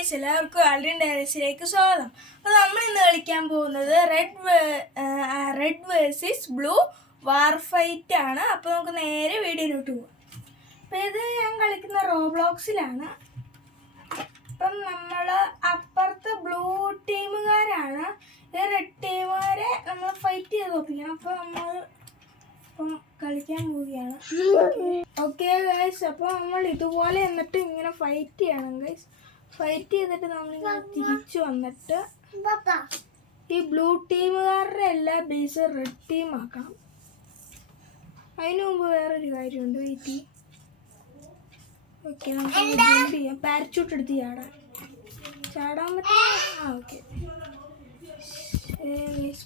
Guys, എല്ലാവർക്കും Aldrin ഡയറീസിലേക്ക് സ്വാഗതം. അപ്പോൾ നമ്മൾ ഇന്ന് കളിക്കാൻ പോകുന്നത് റെഡ് വേഴ്സസ് ബ്ലൂ വാർ ഫൈറ്റ് ആണ്. അപ്പോൾ നമുക്ക് നേരെ വീഡിയോയിലോട്ട് പോകാം. അപ്പോൾ ഇത് ഞാൻ കളിക്കുന്ന റോബ്ലോക്സിലാണ്. അപ്പം നമ്മൾ അപ്പുറത്ത് ബ്ലൂ ടീമുകാരാണ്, ഇത് റെഡ് ടീമുകാരെ നമ്മൾ ഫൈറ്റ് ചെയ്ത് തോപ്പിക്കണം. അപ്പോൾ നമ്മൾ കളിക്കാൻ പോവുകയാണ്. ഓക്കെ ഗൈസ്, അപ്പോൾ നമ്മൾ ഇതുപോലെ എന്നിട്ട് ഇങ്ങനെ ഫൈറ്റ് ചെയ്യണം ഗൈസ്. ഫൈറ്റ് ചെയ്തിട്ട് നമ്മളിങ്ങനെ തിരിച്ചു വന്നിട്ട് ഈ ബ്ലൂ ടീമുകാരുടെ എല്ലാ ബേസ് റെഡ് ടീം ആക്കണം. അതിനു മുമ്പ് വേറൊരു കാര്യമുണ്ട്, വെയിറ്റ്. ഓക്കെ, നമുക്ക് ജമ്പ് ചെയ്യാം. പാരച്യൂട്ട് എടുത്ത് ചാടാൻ പറ്റും. ഓക്കെ,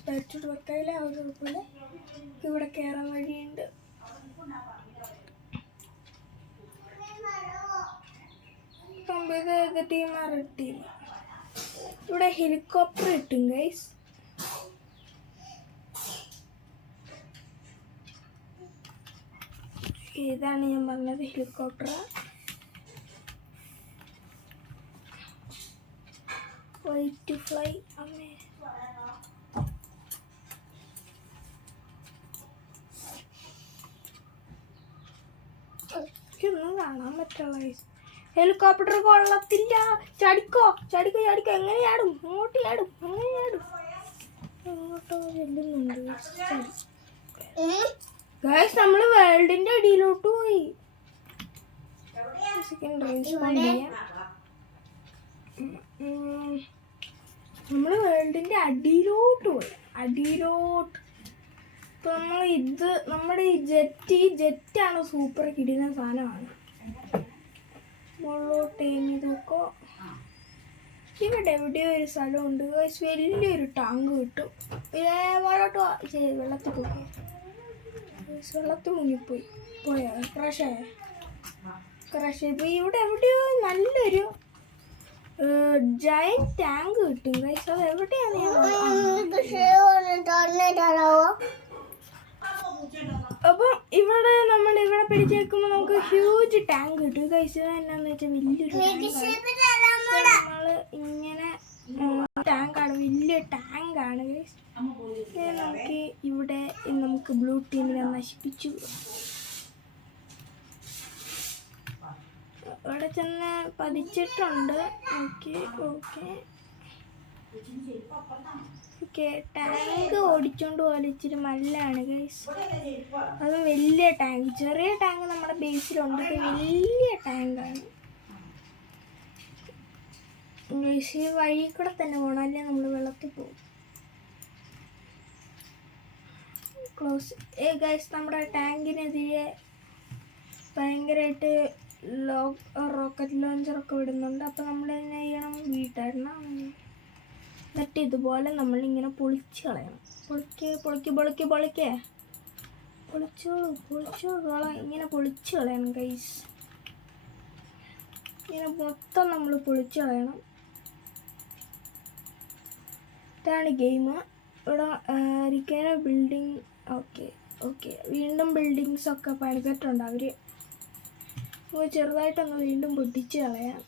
പാരച്യൂട്ട് വെക്കാതെ അവർ കുഴപ്പമില്ല. ഇവിടെ കയറാൻ വഴിയുണ്ട്. ഇത് ടീമാ റെഡ് ടീം. ഇവിടെ ഹെലികോപ്റ്റർ കിട്ടും ഗൈസ്. ഇതാണ് ഞാൻ പറഞ്ഞത്, ഹെലികോപ്റ്റർ. White fly. അമ്മേ, ഒന്നും കാണാൻ പറ്റുള്ള ഗൈസ്. ഹെലികോപ്റ്റർ കൊള്ളത്തില്ല. ചടിക്കോ ചടിക്കോ ചടിക്കോ. എങ്ങനെ ചാടും? ഇങ്ങോട്ട് ചാടും, അങ്ങനെ ചാടും. എങ്ങോട്ടോ ചെല്ലുന്നുണ്ട് ഗൈസ്. നമ്മൾ വേൾഡിന്റെ അടിയിലോട്ട് പോയി. നമ്മൾ വേൾഡിന്റെ അടിയിലോട്ട് പോയി. അടിയിലോട്ട്. ഇപ്പൊ നമ്മൾ നമ്മുടെ ഈ ജെറ്റാണ് സൂപ്പർ കിടിന സാധനമാണ്. മുകളിലോട്ട് നോക്കോ. ഇവിടെ എവിടെയോ ഒരു സ്ഥലമുണ്ട് ഗൈസ്. വലിയൊരു ടാങ്ക് കിട്ടും. മുകളിലോട്ട് വെള്ളത്തിൽ പോയി. വെള്ളത്തിൽ മുങ്ങിപ്പോയി. ക്രാഷായി. ഇപ്പോൾ ഇവിടെ എവിടെയോ നല്ലൊരു ജയന്റ് ടാങ്ക് കിട്ടും ഗൈസ്. അത് എവിടെയാണ്? അപ്പം ഇവിടെ നമ്മൾ ഇവിടെ പിടിച്ചേക്കുമ്പോൾ നമുക്ക് ഹ്യൂജ് ടാങ്ക് കിട്ടും ഗൈസ്. എന്നാന്ന് വെച്ചാൽ വലിയൊരു നമ്മൾ ഇങ്ങനെ ടാങ്കാണ്, വലിയ ടാങ്കാണ് ഗൈസ്. നമുക്ക് ഇവിടെ നമുക്ക് ബ്ലൂ ടീമിനെ നശിപ്പിച്ചു. അവിടെ ചെന്ന് പതിച്ചിട്ടുണ്ട്. Okay okay okay. ടാങ്ക് ഓടിച്ചോണ്ട് പോലെ ഇച്ചിരി മല്ലാണ് ഗൈസ്. അത് വലിയ ടാങ്ക്. ചെറിയ ടാങ്ക് നമ്മുടെ ബേസിലുണ്ട്. ഇത് വലിയ ടാങ്കാണ് ഗൈസ്. ഈ വഴി കൂടെ തന്നെ പോകണം, അല്ലേ നമ്മൾ വെള്ളത്തിൽ പോകും. ക്ലോസ്. ഗൈസ്, നമ്മുടെ ടാങ്കിനെതിരെ ഭയങ്കരമായിട്ട് റോക്കറ്റ് ലോഞ്ചറൊക്കെ വിടുന്നുണ്ട്. അപ്പോൾ നമ്മൾ തന്നെ ചെയ്യണം, വീട്ടിടണം. എന്നിട്ട് ഇതുപോലെ നമ്മളിങ്ങനെ പൊളിച്ച് കളയണം. ഇങ്ങനെ പൊളിച്ച് കളയണം ഗൈസ്. ഇങ്ങനെ മൊത്തം നമ്മൾ പൊളിച്ച് കളയണം. ഇതാണ് ഗെയിം. ഇവിടെ ഇരിക്കുന്ന ബിൽഡിങ്. Okay okay. വീണ്ടും ബിൽഡിങ്സൊക്കെ പണിതിട്ടുണ്ട് അവർ. ചെറുതായിട്ടൊന്ന് വീണ്ടും പൊട്ടിച്ച് കളയാം.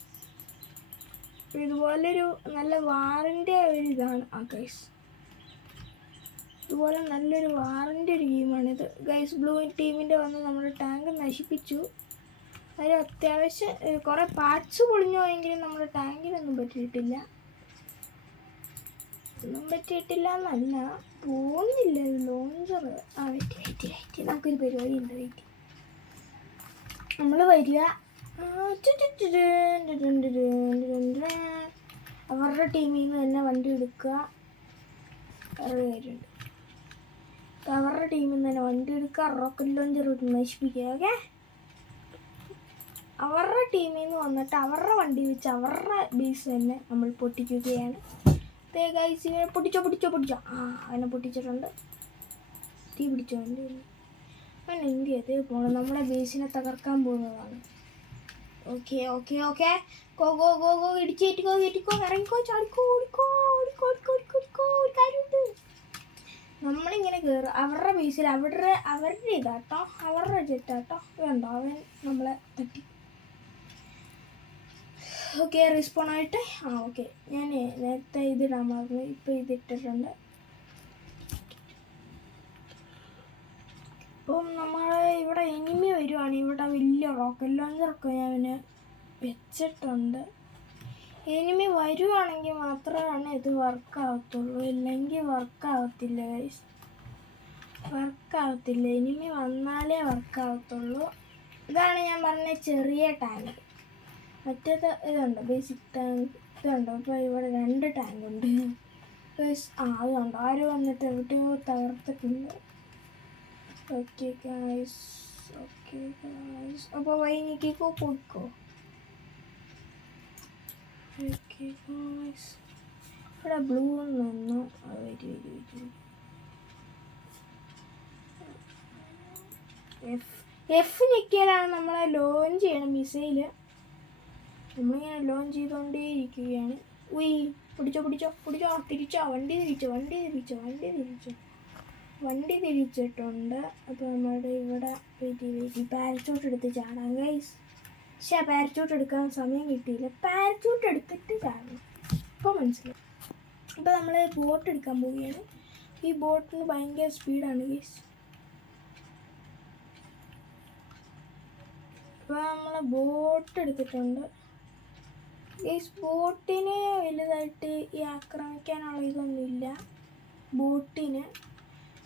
ഇതുപോലൊരു നല്ല വാറിൻ്റെ ഒരു ഇതാണ് ഗൈസ്. ഇതുപോലെ നല്ലൊരു വാറിൻ്റെ ഒരു ഗെയിമാണിത് ഗൈസ്. ബ്ലൂ ടീമിൻ്റെ വന്ന് നമ്മുടെ ടാങ്ക് നശിപ്പിച്ചു. അതിൽ അത്യാവശ്യം കുറേ പാർട്സ് പൊളിഞ്ഞു പോയെങ്കിലും നമ്മുടെ ടാങ്കിനൊന്നും പറ്റിയിട്ടില്ല. എന്നല്ല, പോകുന്നില്ല ലോഞ്ചർ. വെയിറ്റ് നമുക്കൊരു പരിപാടി ഉണ്ട്. വെയിറ്റ്. നമ്മൾ വരിക. അവരുടെ ടീമിൽ നിന്ന് തന്നെ വണ്ടി എടുക്കുക. വേറെ കാര്യമുണ്ട്. അവരുടെ ടീമിൽ നിന്ന് തന്നെ വണ്ടി എടുക്കുക. റോക്കറ്റ് ലോഞ്ചർ നശിപ്പിക്കുക. ഓക്കെ, അവരുടെ ടീമിൽ നിന്ന് വന്നിട്ട് അവരുടെ വണ്ടി വെച്ച് അവരുടെ ബേസ് തന്നെ നമ്മൾ പൊട്ടിക്കുകയാണ്. ഗൈസ്, പൊട്ടിച്ചോ. അവനെ പൊട്ടിച്ചിട്ടുണ്ട്. തീ പിടിച്ചോ വണ്ടി. അവൻ എന്ത് ചെയ്തേ പോകണം. നമ്മുടെ ബേസിനെ തകർക്കാൻ പോകുന്നതാണ്. Okay okay okay. ഗോ ഇടിച്ചേറ്റിക്കോ. ഇറങ്ങിക്കോ, ചാടിക്കോ, ഓടിക്കോ. ഒരു കാര്യമുണ്ട്. നമ്മളിങ്ങനെ കയറും അവരുടെ ബേസിൽ. അവരുടെ ഇതാട്ടോ, അവരുടെ ജെറ്റാട്ടോ. വേണ്ട, അവൻ നമ്മളെ തട്ടി. ഓക്കെ റെസ്പോൺ ആയിട്ട് ഓക്കെ ഞാൻ നേരത്തെ ഇതിടാൻ മറന്നു, ഇപ്പോൾ ഇതിട്ടിട്ടുണ്ട്. ഇപ്പം നമ്മൾ ഇവിടെ എനിമി വരുവാണ്. ഇവിടെ വലിയ റോക്കറ്റ് ലോഞ്ചറൊക്കെ ഞാൻ വെച്ചിട്ടുണ്ട്. എനിമി വരുവാണെങ്കിൽ മാത്രമാണ് ഇത് വർക്കാവത്തുള്ളൂ, ഇല്ലെങ്കിൽ വർക്കാവത്തില്ല ഗൈസ്, വർക്കാവത്തില്ല. എനിമി വന്നാലേ വർക്കാവത്തുള്ളൂ. ഇതാണ് ഞാൻ പറഞ്ഞ ചെറിയ ടാങ്ക്. മറ്റേത് ഇതുണ്ട് ബേസിക് ടാങ്ക്, ഇതുണ്ട്. അപ്പോൾ ഇവിടെ 2 ടാങ്കുണ്ട് ഗൈസ്. അതുണ്ട്, ആരും വന്നിട്ട് എവിടെയോ തകർത്തിട്ടുണ്ട്. Okay guys, okay guys. അപ്പോൾ വൈകിക്കോ പോയിക്കോ. ഓക്കെ ഗൈസ്, ഇവിടെ ബ്ലൂ നിന്നു. എഫ് ഞെക്കിയാലാണ് നമ്മളെ ലോഞ്ച് ചെയ്യണം മിസൈല്. നമ്മളിങ്ങനെ ലോഞ്ച് ചെയ്തുകൊണ്ടേയിരിക്കുകയാണ്. ഉയ് പിടിച്ചോ പിടിച്ചോ പിടിച്ചോ, തിരിച്ചോ, വണ്ടി തിരിച്ചിട്ടുണ്ട്. അപ്പോൾ നമ്മുടെ ഇവിടെ പാരച്ചൂട്ട് എടുത്ത് ചാടാം ഗൈസ്. പക്ഷേ പാരച്ചൂട്ട് എടുക്കാൻ സമയം കിട്ടിയില്ല. പാരച്ചൂട്ട് എടുത്തിട്ട് ചാടണം, ഇപ്പോൾ മനസ്സിലായി. ഇപ്പോൾ നമ്മൾ ബോട്ട് എടുക്കാൻ പോവുകയാണ്. ഈ ബോട്ടിന് ഭയങ്കര സ്പീഡാണ് ഗൈസ്. ഇപ്പോൾ നമ്മൾ ബോട്ട് എടുത്തിട്ടുണ്ട് ഗൈസ്. ബോട്ടിന് വലുതായിട്ട് ഈ ആക്രമിക്കാനുള്ള ഇതൊന്നുമില്ല ബോട്ടിന്.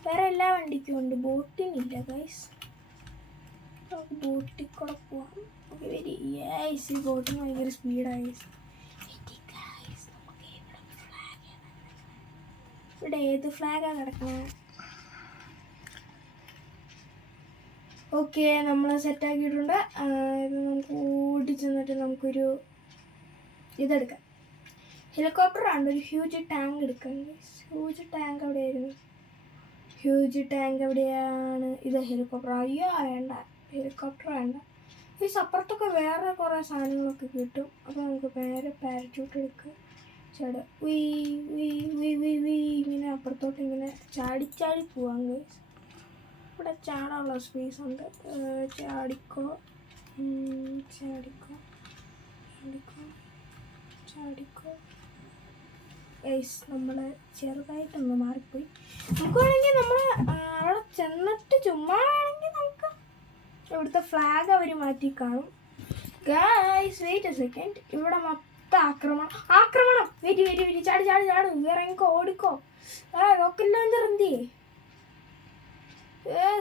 വേറെ എല്ലാ വണ്ടിക്കും ഉണ്ട്, ബോട്ടിനില്ല ഗൈസ്. ബോട്ടിൽ കൂടെ പോവാം. Okay very yes. ഈ ബോട്ടിന് ഭയങ്കര സ്പീഡായി. ഇവിടെ ഏത് ഫ്ലാഗാണ് കിടക്കുന്നത്? ഓക്കെ നമ്മൾ സെറ്റാക്കിയിട്ടുണ്ട്. ഇത് നമുക്ക് ഓടിച്ചെന്നിട്ട് നമുക്കൊരു ഇതെടുക്കാം. ഹെലികോപ്റ്ററാണ്, ഒരു ഹ്യൂജ് ടാങ്ക് എടുക്കാം. ഹ്യൂജ് ടാങ്ക് എവിടെയായിരുന്നു? ഹ്യൂജ് ടാങ്ക് എവിടെയാണ്? ഇത് ഹെലികോപ്റ്റർ. അയ്യോ വേണ്ട, ഹെലികോപ്റ്റർ വേണ്ട. ഈ അപ്പുറത്തൊക്കെ വേറെ കുറേ സാധനങ്ങളൊക്കെ കിട്ടും. അപ്പോൾ നമുക്ക് നേരെ പാരച്യൂട്ട് എടുക്കുക. ചാടുക, ഇങ്ങനെ അപ്പുറത്തോട്ട് ഇങ്ങനെ ചാടി പോവാം ഗൈസ്. ഇവിടെ ചാടാനുള്ള സ്പേസ് ഉണ്ട്. ചാടിക്കോ ഗൈസ്. നമ്മൾ ചെറുതായിട്ടൊന്ന് മാറിപ്പോയി. നമുക്ക് വേണമെങ്കിൽ നമ്മൾ അവിടെ ചെന്നിട്ട് ചുമ്മാ വേണമെങ്കിൽ നമുക്ക് ഇവിടുത്തെ ഫ്ലാഗ് അവർ മാറ്റി കാണും ഗൈസ്. Wait A second. ഇവിടെ മൊത്തം ആക്രമണം. വെരി ചാടി ഇറങ്ങിക്കോ, ഓടിക്കോ. റോക്കറ്റ് ലോഞ്ചർ എന്തിയേ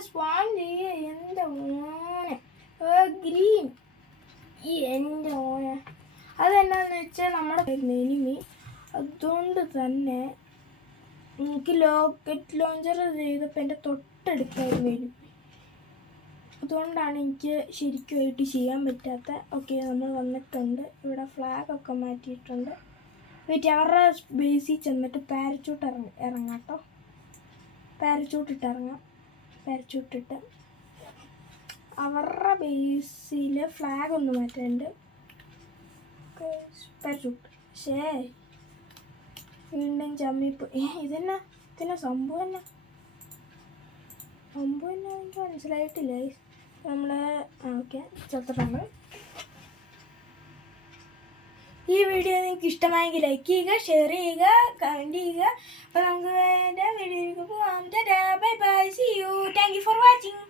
സ്പോൺ ചെയ്യേ. എൻ്റെ മോനെ ഗ്രീൻ, എൻ്റെ മോനെ. അതെന്നാന്ന് വെച്ചാൽ നമ്മുടെ എനിമി. അതുകൊണ്ട് തന്നെ എനിക്ക് റോക്കറ്റ് ലോഞ്ചർ ചെയ്തപ്പോൾ എൻ്റെ തൊട്ടടുത്തായിരുന്നു എനിമി. അതുകൊണ്ടാണ് എനിക്ക് ശരിക്കുമായിട്ട് ചെയ്യാൻ പറ്റാത്ത. ഓക്കെ നമ്മൾ വന്നിട്ടുണ്ട്. ഇവിടെ ഫ്ലാഗൊക്കെ മാറ്റിയിട്ടുണ്ട്. വെയിറ്റ്, അവരുടെ ബേസിൽ ചെന്നിട്ട് പാരച്യൂട്ട് ഇറങ്ങാം കേട്ടോ. പാരച്യൂട്ടിട്ട് ഇറങ്ങാം. പാരച്യൂട്ടിട്ട് അവരുടെ ബേസിൽ ഫ്ലാഗ് ഒന്ന് മാറ്റാനുണ്ട്. പാരച്യൂട്ട്. പക്ഷേ വീണ്ടും ചമ്മിപ്പ്. ഇതെന്നാ സംഭവം എനിക്ക് മനസ്സിലായിട്ടില്ല. നമ്മൾ ഓക്കെ ചത്തിട്ടുണ്ട്. ഈ വീഡിയോ നിങ്ങൾക്ക് ഇഷ്ടമായെങ്കിൽ ലൈക്ക് ചെയ്യുക, ഷെയർ ചെയ്യുക, കമൻറ്റ് ചെയ്യുക. അപ്പോൾ നമുക്ക് വീഡിയോയിലേക്ക് പോകാം. Bye bye, see you, thank you for watching.